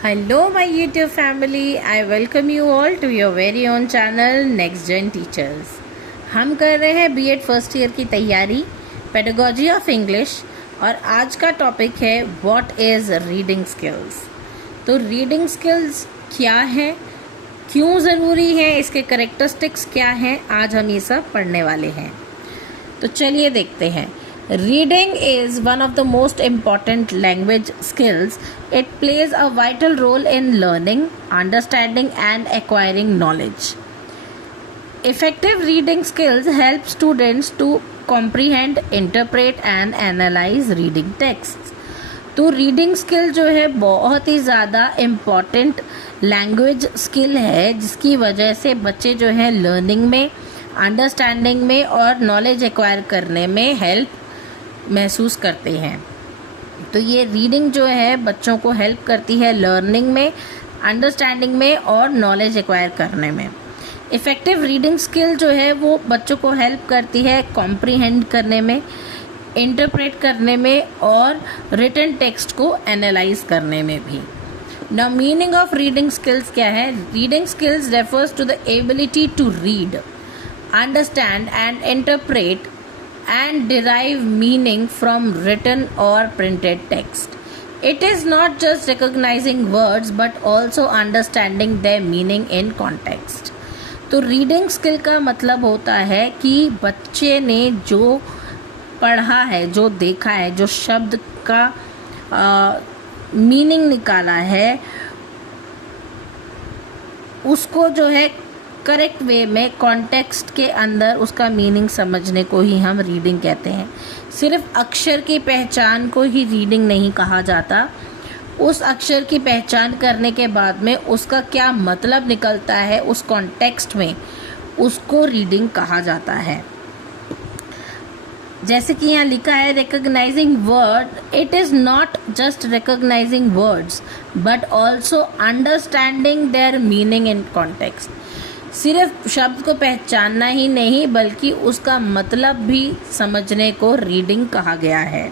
Hello, my YouTube family. I welcome you all to your very own channel Next Gen Teachers. हम कर रहे हैं BEd first year की तैयारी, pedagogy of English, और आज का टॉपिक है व्हाट इज़ रीडिंग स्किल्स। तो रीडिंग स्किल्स क्या है, क्यों ज़रूरी है, इसके करेक्टरिस्टिक्स क्या हैं, आज हम ये सब पढ़ने वाले हैं। तो चलिए देखते हैं। Reading is one of the most important language skills. It plays a vital role in learning, understanding, and acquiring knowledge. Effective reading skills help students to comprehend, interpret, and analyze reading texts. तो reading skill जो है बहुत ही ज़्यादा important language skill है, जिसकी वजह से बच्चे जो है लर्निंग में, अंडरस्टैंडिंग में और नॉलेज एक्वायर करने में हेल्प महसूस करते हैं। तो ये रीडिंग जो है बच्चों को हेल्प करती है लर्निंग में, अंडरस्टैंडिंग में और नॉलेज एक्वायर करने में। इफ़ेक्टिव रीडिंग स्किल जो है वो बच्चों को हेल्प करती है कॉम्प्रीहेंड करने में, इंटरप्रेट करने में और रिटन टेक्स्ट को एनालाइज करने में भी। Now meaning of reading skills क्या है? Reading skills refers to the ability to read, understand and interpret and derive meaning from written or printed text. It is not just recognizing words but also understanding their meaning in context. तो reading skill का मतलब होता है कि बच्चे ने जो पढ़ा है, जो देखा है, जो शब्द का मीनिंग निकाला है, उसको जो है करेक्ट वे में कॉन्टेक्स्ट के अंदर उसका मीनिंग समझने को ही हम रीडिंग कहते हैं। सिर्फ अक्षर की पहचान को ही रीडिंग नहीं कहा जाता, उस अक्षर की पहचान करने के बाद में उसका क्या मतलब निकलता है उस कॉन्टेक्स्ट में, उसको रीडिंग कहा जाता है। जैसे कि यहाँ लिखा है recognising word, it is not just recognising words but also understanding their meaning in context. सिर्फ शब्द को पहचानना ही नहीं बल्कि उसका मतलब भी समझने को रीडिंग कहा गया है।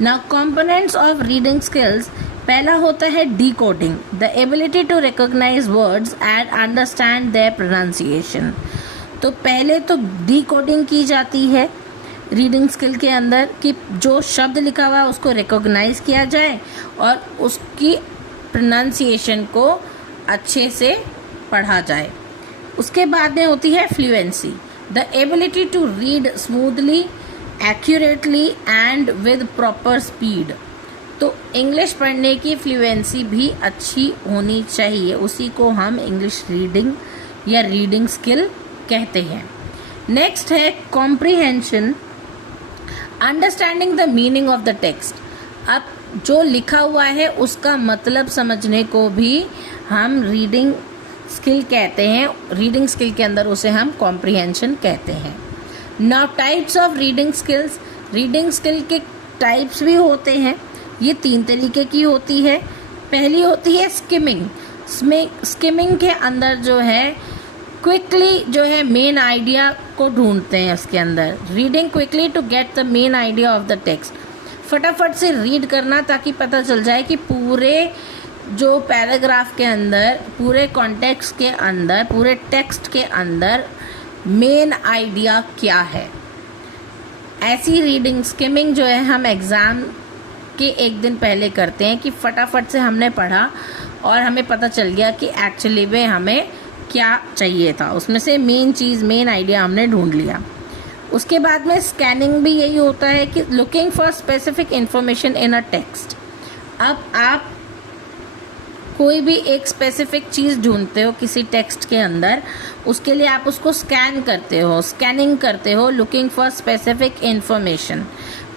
Now components of reading skills, पहला होता है decoding, the ability to recognise words and understand their pronunciation. तो पहले तो डिकोडिंग की जाती है रीडिंग स्किल के अंदर कि जो शब्द लिखा हुआ है उसको रिकॉग्नाइज किया जाए और उसकी प्रोनाउंसिएशन को अच्छे से पढ़ा जाए। उसके बाद में होती है fluency, the ability to read smoothly, accurately and with proper speed. तो इंग्लिश पढ़ने की फ्लुएंसी भी अच्छी होनी चाहिए, उसी को हम इंग्लिश रीडिंग या रीडिंग स्किल कहते हैं। नेक्स्ट है comprehension, understanding the meaning of the text. अब जो लिखा हुआ है उसका मतलब समझने को भी हम रीडिंग स्किल कहते हैं, रीडिंग स्किल के अंदर उसे हम कॉम्प्रीहेंशन कहते हैं। Now types of reading skills, reading skill के टाइप्स भी होते हैं, ये 3 तरीके की होती है। पहली होती है स्किमिंग। स्किमिंग के अंदर जो है क्विकली जो है मेन आइडिया को ढूंढते हैं उसके अंदर, reading quickly to get the main idea of the text. फटाफट से रीड करना ताकि पता चल जाए कि पूरे जो पैराग्राफ के अंदर, पूरे कॉन्टेक्स्ट के अंदर, पूरे टेक्स्ट के अंदर मेन आइडिया क्या है। ऐसी रीडिंग स्किमिंग जो है हम एग्ज़ाम के एक दिन पहले करते हैं कि फटाफट से हमने पढ़ा और हमें पता चल गया कि एक्चुअली में हमें क्या चाहिए था, उसमें से मेन चीज़, मेन आइडिया हमने ढूंढ लिया। उसके बाद में स्कैनिंग भी यही होता है कि looking for specific information in a text. अब आप कोई भी एक स्पेसिफिक चीज़ ढूंढते हो किसी टेक्स्ट के अंदर, उसके लिए आप उसको स्कैन करते हो, स्कैनिंग करते हो, लुकिंग फॉर स्पेसिफिक इन्फॉर्मेशन।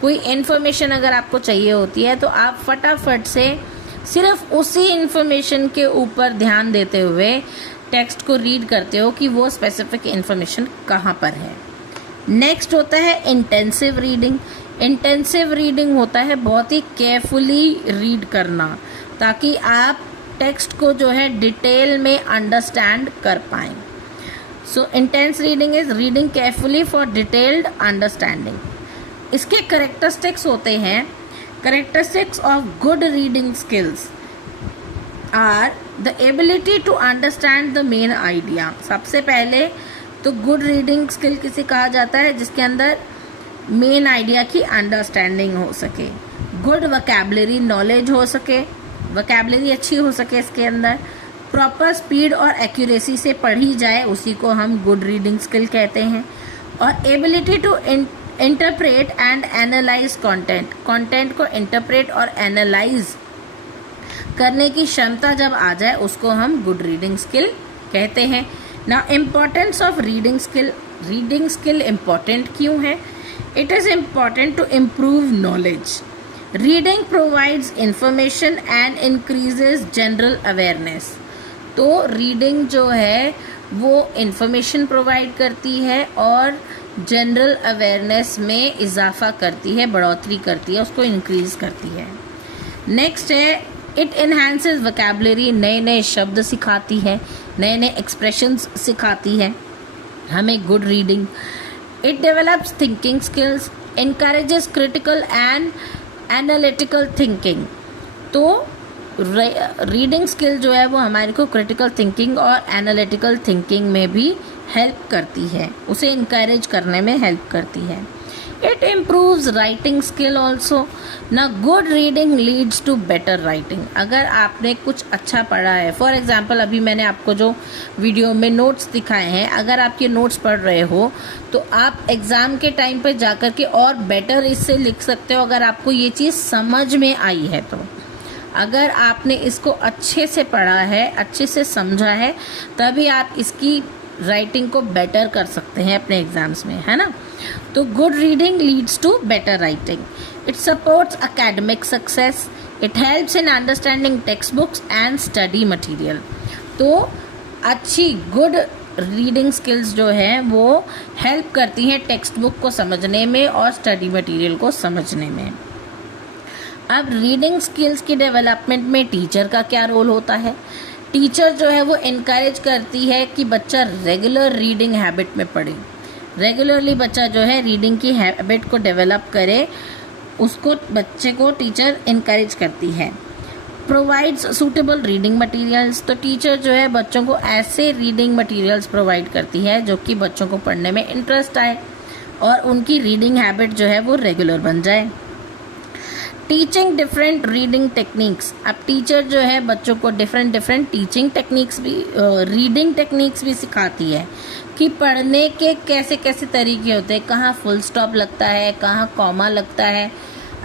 कोई इन्फॉर्मेशन अगर आपको चाहिए होती है तो आप फटाफट से सिर्फ उसी इन्फॉर्मेशन के ऊपर ध्यान देते हुए टेक्स्ट को रीड करते हो कि वो स्पेसिफिक इन्फॉर्मेशन कहाँ पर है। नेक्स्ट होता है इंटेंसिव रीडिंग। इंटेंसिव रीडिंग होता है बहुत ही केयरफुली रीड करना ताकि आप टेक्स्ट को जो है डिटेल में अंडरस्टैंड कर पाएँ। So intense reading is reading carefully for detailed understanding. इसके करेक्टरिस्टिक्स होते हैं, characteristics of good reading skills. Are the ability to understand the main idea. सबसे पहले तो गुड रीडिंग स्किल किसे कहा जाता है? जिसके अंदर मेन आइडिया की अंडरस्टैंडिंग हो सके, गुड वोकैबुलरी नॉलेज हो सके, वोकैबुलरी अच्छी हो सके इसके अंदर, प्रॉपर स्पीड और एक्यूरेसी से पढ़ी जाए, उसी को हम गुड रीडिंग स्किल कहते हैं। और ability to interpret and analyse content को इंटरप्रेट और एनालाइज करने की क्षमता जब आ जाए उसको हम गुड रीडिंग स्किल कहते हैं। Now importance of reading skill important क्यों है? It is important to improve knowledge. Reading provides information and increases general awareness. तो रीडिंग जो है वो इंफॉर्मेशन प्रोवाइड करती है और जनरल अवेयरनेस में इजाफा करती है, बढ़ोतरी करती है, उसको इंक्रीज करती है। नेक्स्ट है इट एनहांसेस वोकैबुलरी, नए नए शब्द सिखाती है, नए नए एक्सप्रेशंस सिखाती है हमें good reading. It develops thinking skills, encourages critical and analytical thinking. तो रीडिंग स्किल जो है वो हमारे को क्रिटिकल थिंकिंग और एनालिटिकल थिंकिंग में भी हेल्प करती है, उसे इनकरेज करने में हेल्प करती है। It improves writing skill also. ना good reading leads to better writing. अगर आपने कुछ अच्छा पढ़ा है, फॉर एग्जाम्पल अभी मैंने आपको जो वीडियो में नोट्स दिखाए हैं, अगर आप ये नोट्स पढ़ रहे हो तो आप एग्ज़ाम के टाइम पे जाकर के और बेटर इससे लिख सकते हो, अगर आपको ये चीज़ समझ में आई है तो। अगर आपने इसको अच्छे से पढ़ा है, अच्छे से समझा है, तभी आप इसकी राइटिंग को बेटर कर सकते हैं अपने एग्जाम्स में, है ना। तो good reading leads to better writing. It supports academic success. It helps in understanding text books and study material. तो अच्छी गुड रीडिंग स्किल्स जो हैं वो हेल्प करती हैं टेक्स्ट बुक को समझने में और स्टडी मटेरियल को समझने में। अब रीडिंग स्किल्स की डेवलपमेंट में टीचर का क्या रोल होता है? टीचर जो है वो इनकरेज करती है कि बच्चा रेगुलर रीडिंग हैबिट में पढ़े, रेगुलरली बच्चा जो है रीडिंग की हैबिट को डेवलप करे, उसको बच्चे को टीचर इनकरेज करती है। Provides suitable reading materials. तो टीचर जो है बच्चों को ऐसे रीडिंग मटेरियल्स प्रोवाइड करती है जो कि बच्चों को पढ़ने में इंटरेस्ट आए और उनकी रीडिंग हैबिट जो है वो रेगुलर बन जाए। Teaching different reading techniques. अब टीचर जो है बच्चों को डिफरेंट टीचिंग टेक्निक्स भी, रीडिंग टेक्निक्स भी सिखाती है कि पढ़ने के कैसे कैसे तरीके होते हैं, कहाँ फुल स्टॉप लगता है, कहाँ कॉमा लगता है।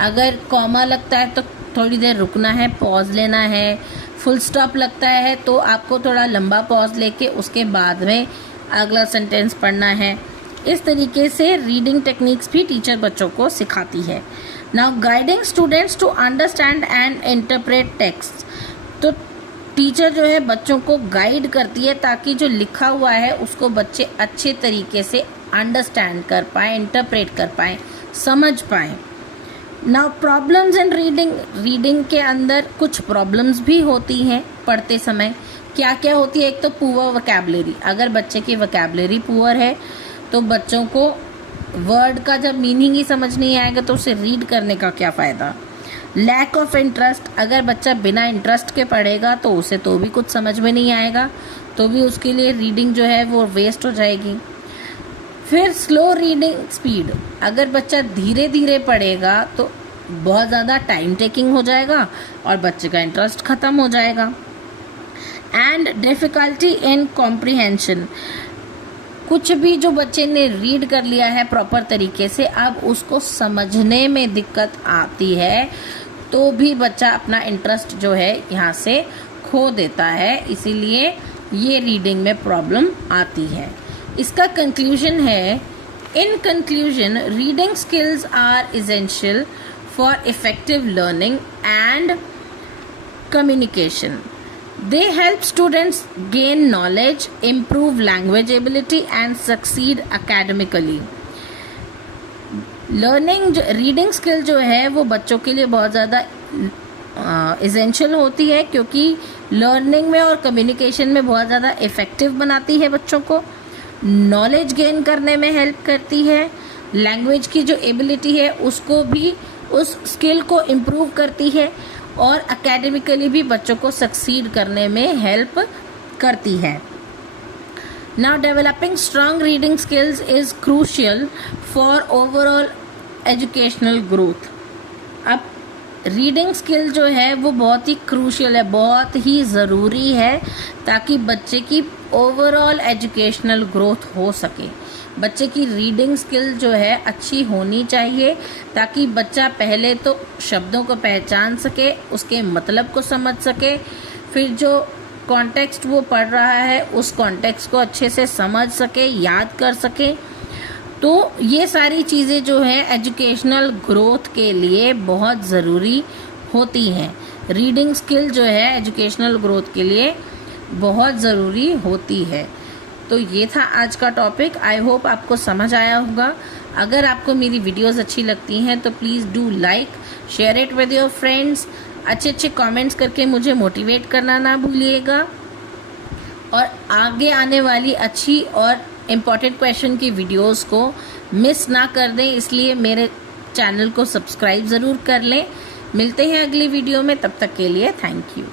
अगर कॉमा लगता है तो थोड़ी देर रुकना है, पॉज लेना है। फुल स्टॉप लगता है तो आपको थोड़ा लंबा पॉज लेके उसके बाद में अगला सेंटेंस पढ़ना है। इस तरीके से रीडिंग टेक्निक्स भी टीचर बच्चों को सिखाती है। Now guiding students to understand and interpret text. तो टीचर जो है बच्चों को गाइड करती है ताकि जो लिखा हुआ है उसको बच्चे अच्छे तरीके से अंडरस्टैंड कर पाए, इंटरप्रेट कर पाए, समझ पाए। नाउ प्रॉब्लम्स इन रीडिंग के अंदर कुछ प्रॉब्लम्स भी होती हैं पढ़ते समय। क्या क्या होती है? एक तो पुअर वोकैबुलरी। अगर बच्चे की वोकैबुलरी पुअर है तो बच्चों को वर्ड का जब मीनिंग ही समझ नहीं आएगा तो उसे रीड करने का क्या फ़ायदा। Lack of interest. अगर बच्चा बिना इंटरेस्ट के पढ़ेगा तो उसे तो भी कुछ समझ में नहीं आएगा, तो भी उसके लिए रीडिंग जो है वो वेस्ट हो जाएगी। फिर स्लो रीडिंग स्पीड। अगर बच्चा धीरे धीरे पढ़ेगा तो बहुत ज़्यादा टाइम टेकिंग हो जाएगा और बच्चे का इंटरेस्ट ख़त्म हो जाएगा। And difficulty in comprehension. कुछ भी जो बच्चे ने रीड कर लिया है प्रॉपर तरीके से, अब उसको समझने में दिक्कत आती है तो भी बच्चा अपना इंटरेस्ट जो है यहाँ से खो देता है, इसीलिए ये रीडिंग में प्रॉब्लम आती है। इसका कंक्लूजन है, in conclusion reading skills are essential for effective learning and communication. They help students gain knowledge, improve language ability and succeed academically. Reading skill जो है वो बच्चों के लिए बहुत ज़्यादा एसेंशियल होती है क्योंकि लर्निंग में और कम्युनिकेशन में बहुत ज़्यादा इफ़ेक्टिव बनाती है बच्चों को, नॉलेज गेन करने में हेल्प करती है, लैंग्वेज की जो एबिलिटी है उसको भी, उस स्किल को इम्प्रूव करती है और एकेडमिकली भी बच्चों को सक्सीड करने में हेल्प करती है। Now developing strong reading skills is crucial for overall educational growth। अब रीडिंग स्किल जो है वो बहुत ही क्रूशियल है, बहुत ही ज़रूरी है ताकि बच्चे की ओवरऑल एजुकेशनल ग्रोथ हो सके। बच्चे की रीडिंग स्किल जो है अच्छी होनी चाहिए ताकि बच्चा पहले तो शब्दों को पहचान सके, उसके मतलब को समझ सके, फिर जो कॉन्टेक्स्ट वो पढ़ रहा है उस कॉन्टेक्स्ट को अच्छे से समझ सके, याद कर सके। तो ये सारी चीज़ें जो है एजुकेशनल ग्रोथ के लिए बहुत ज़रूरी होती हैं। रीडिंग स्किल जो है एजुकेशनल ग्रोथ के लिए बहुत ज़रूरी होती है। तो ये था आज का टॉपिक। आई होप आपको समझ आया होगा। अगर आपको मेरी वीडियोस अच्छी लगती हैं तो please do like, share it with your friends. अच्छे कमेंट्स करके मुझे मोटिवेट करना ना भूलिएगा, और आगे आने वाली अच्छी और इम्पॉर्टेंट क्वेश्चन की वीडियोस को मिस ना कर दें, इसलिए मेरे चैनल को सब्सक्राइब ज़रूर कर लें। मिलते हैं अगली वीडियो में, तब तक के लिए थैंक यू।